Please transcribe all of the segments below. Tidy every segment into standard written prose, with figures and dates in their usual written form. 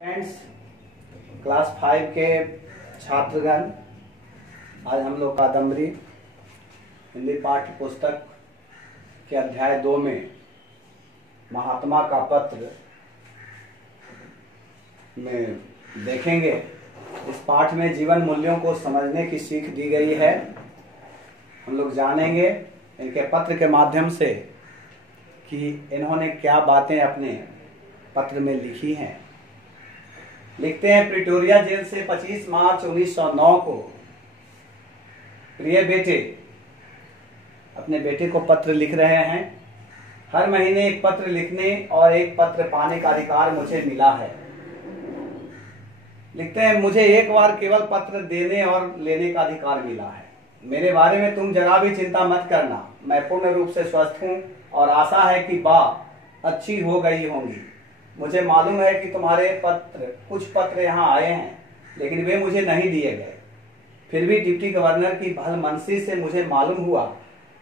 Friends, class 5 के छात्रगण, आज हम लोग कादम्बरी हिंदी पाठ्य पुस्तक के अध्याय 2 में महात्मा का पत्र में देखेंगे। इस पाठ में जीवन मूल्यों को समझने की सीख दी गई है। हम लोग जानेंगे इनके पत्र के माध्यम से कि इन्होंने क्या बातें अपने पत्र में लिखी हैं। लिखते हैं, प्रिटोरिया जेल से 25 मार्च 1909 को प्रिय बेटे, अपने बेटे को पत्र लिख रहे हैं। हर महीने एक पत्र लिखने और एक पत्र पाने का अधिकार मुझे मिला है। लिखते हैं, मुझे एक बार केवल पत्र देने और लेने का अधिकार मिला है। मेरे बारे में तुम जरा भी चिंता मत करना। मैं पूर्ण रूप से स्वस्थ हूँ और आशा है कि बात अच्छी हो गई होंगी। मुझे मालूम है कि तुम्हारे कुछ पत्र यहाँ आए हैं, लेकिन वे मुझे नहीं दिए गए। फिर भी डिप्टी गवर्नर की भलमनसी से मुझे मालूम हुआ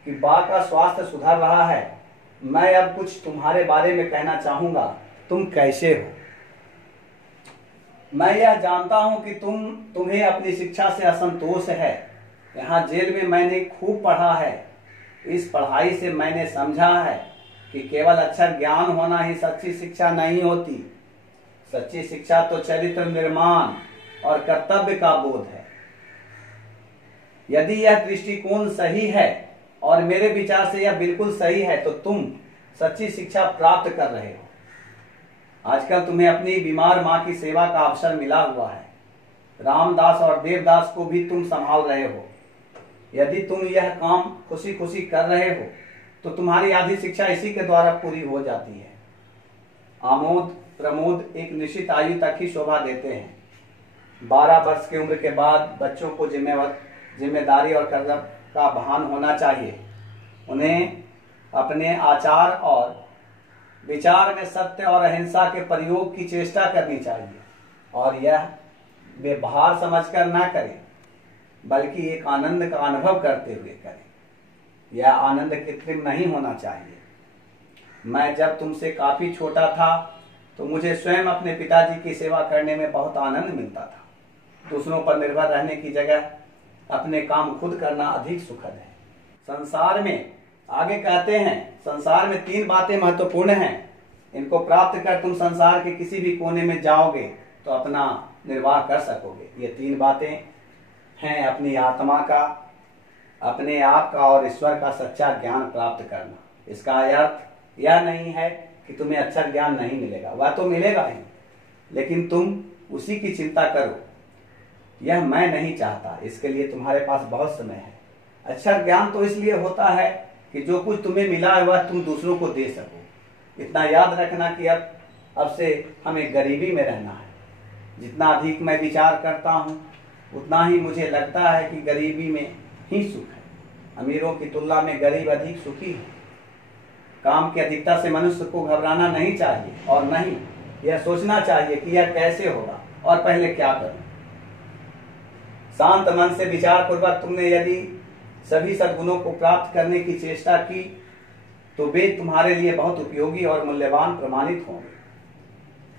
कि बा का स्वास्थ्य सुधर रहा है। मैं अब कुछ तुम्हारे बारे में कहना चाहूंगा। तुम कैसे हो? मैं यह जानता हूं कि तुम्हें अपनी शिक्षा से असंतोष है। यहाँ जेल में मैंने खूब पढ़ा है। इस पढ़ाई से मैंने समझा है कि केवल अक्षर ज्ञान होना ही सच्ची शिक्षा नहीं होती। सच्ची शिक्षा तो चरित्र निर्माण और कर्तव्य का बोध है। यदि यह दृष्टिकोण सही है और मेरे विचार से यह बिल्कुल सही है, तो तुम सच्ची शिक्षा प्राप्त कर रहे हो। आजकल तुम्हें अपनी बीमार माँ की सेवा का अवसर मिला हुआ है। रामदास और देवदास को भी तुम संभाल रहे हो। यदि तुम यह काम खुशी खुशी कर रहे हो तो तुम्हारी आधी शिक्षा इसी के द्वारा पूरी हो जाती है। आमोद प्रमोद एक निश्चित आयु तक ही शोभा देते हैं। 12 वर्ष की उम्र के बाद बच्चों को जिम्मेदारी और कर्तव्य का भान होना चाहिए। उन्हें अपने आचार और विचार में सत्य और अहिंसा के प्रयोग की चेष्टा करनी चाहिए, और यह वे भार समझकर ना करें, बल्कि एक आनंद का अनुभव करते हुए करें। यह आनंद कृत्रिम नहीं होना चाहिए। मैं जब तुमसे काफी छोटा था तो मुझे स्वयं अपने पिताजी की सेवा करने में बहुत आनंद मिलता था। दूसरों पर निर्भर रहने की जगह अपने काम खुद करना अधिक सुखद है। संसार में, आगे कहते हैं, संसार में 3 बातें महत्वपूर्ण हैं। इनको प्राप्त कर तुम संसार के किसी भी कोने में जाओगे तो अपना निर्वाह कर सकोगे। ये 3 बातें हैं अपनी आत्मा का, अपने आप का और ईश्वर का सच्चा ज्ञान प्राप्त करना। इसका अर्थ यह नहीं है कि तुम्हें अक्षर ज्ञान नहीं मिलेगा, वह तो मिलेगा ही, लेकिन तुम उसी की चिंता करो। यह मैं नहीं चाहता, इसके लिए तुम्हारे पास बहुत समय है। अक्षर ज्ञान तो इसलिए होता है कि जो कुछ तुम्हें मिला है वह तुम दूसरों को दे सको। इतना याद रखना कि अब से हमें गरीबी में रहना है। जितना अधिक मैं विचार करता हूँ उतना ही मुझे लगता है कि गरीबी में ही सुख है। अमीरों की तुलना में गरीब अधिक सुखी है। काम की अधिकता से मनुष्य को घबराना नहीं चाहिए, और नहीं यह सोचना चाहिए कि यह कैसे होगा और पहले क्या करूं। शांत मन से विचार पूर्वक तुमने यदि सभी सद्गुणों को प्राप्त करने की चेष्टा की तो वे तुम्हारे लिए बहुत उपयोगी और मूल्यवान प्रमाणित होंगे।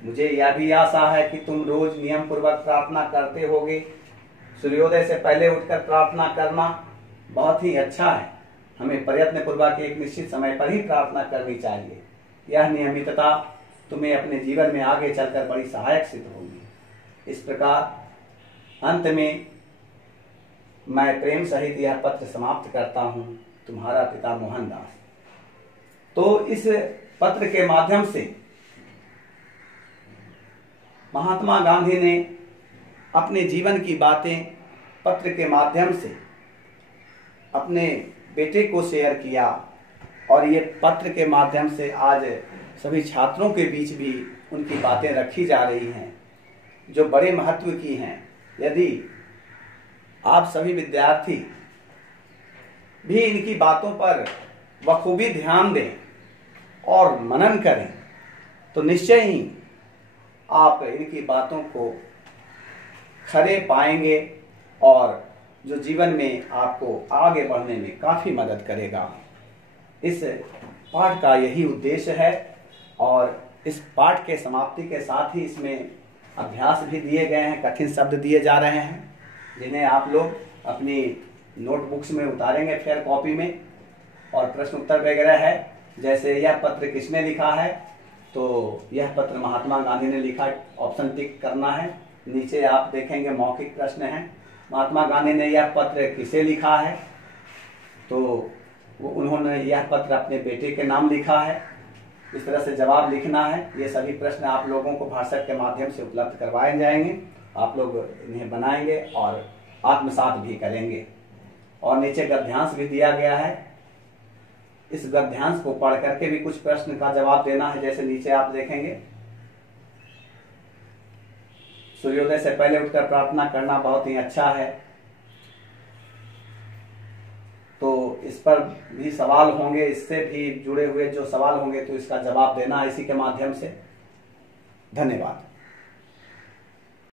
मुझे यह भी आशा है कि तुम रोज नियम पूर्वक प्रार्थना करते होगे। सूर्योदय से पहले उठकर प्रार्थना करना बहुत ही अच्छा है। हमें प्रयत्न पूर्वक एक निश्चित समय पर ही प्रार्थना करनी चाहिए। यह नियमितता तुम्हें अपने जीवन में आगे चलकर बड़ी सहायक सिद्ध होगी। इस प्रकार अंत में मैं प्रेम सहित यह पत्र समाप्त करता हूं। तुम्हारा पिता मोहनदास। तो इस पत्र के माध्यम से महात्मा गांधी ने अपने जीवन की बातें पत्र के माध्यम से अपने बेटे को शेयर किया, और ये पत्र के माध्यम से आज सभी छात्रों के बीच भी उनकी बातें रखी जा रही हैं, जो बड़े महत्व की हैं। यदि आप सभी विद्यार्थी भी इनकी बातों पर बखूबी ध्यान दें और मनन करें तो निश्चय ही आप इनकी बातों को खरे पाएंगे, और जो जीवन में आपको आगे बढ़ने में काफी मदद करेगा। इस पाठ का यही उद्देश्य है, और इस पाठ के समाप्ति के साथ ही इसमें अभ्यास भी दिए गए हैं, कठिन शब्द दिए जा रहे हैं, जिन्हें आप लोग अपनी नोटबुक्स में उतारेंगे फेयर कॉपी में। और प्रश्न उत्तर वगैरह है, जैसे यह पत्र किसने लिखा है, तो यह पत्र महात्मा गांधी ने लिखा, ऑप्शन टिक करना है। नीचे आप देखेंगे मौखिक प्रश्न है, महात्मा गांधी ने यह पत्र किसे लिखा है, तो उन्होंने यह पत्र अपने बेटे के नाम लिखा है। इस तरह से जवाब लिखना है। ये सभी प्रश्न आप लोगों को व्हाट्सएप के माध्यम से उपलब्ध करवाए जाएंगे। आप लोग इन्हें बनाएंगे और आत्मसात भी करेंगे। और नीचे गद्यांश भी दिया गया है, इस गद्यांश को पढ़ करके भी कुछ प्रश्न का जवाब देना है। जैसे नीचे आप देखेंगे, सूर्योदय से पहले उठकर प्रार्थना करना बहुत ही अच्छा है, तो इस पर भी सवाल होंगे, इससे भी जुड़े हुए जो सवाल होंगे तो इसका जवाब देना है इसी के माध्यम से। धन्यवाद।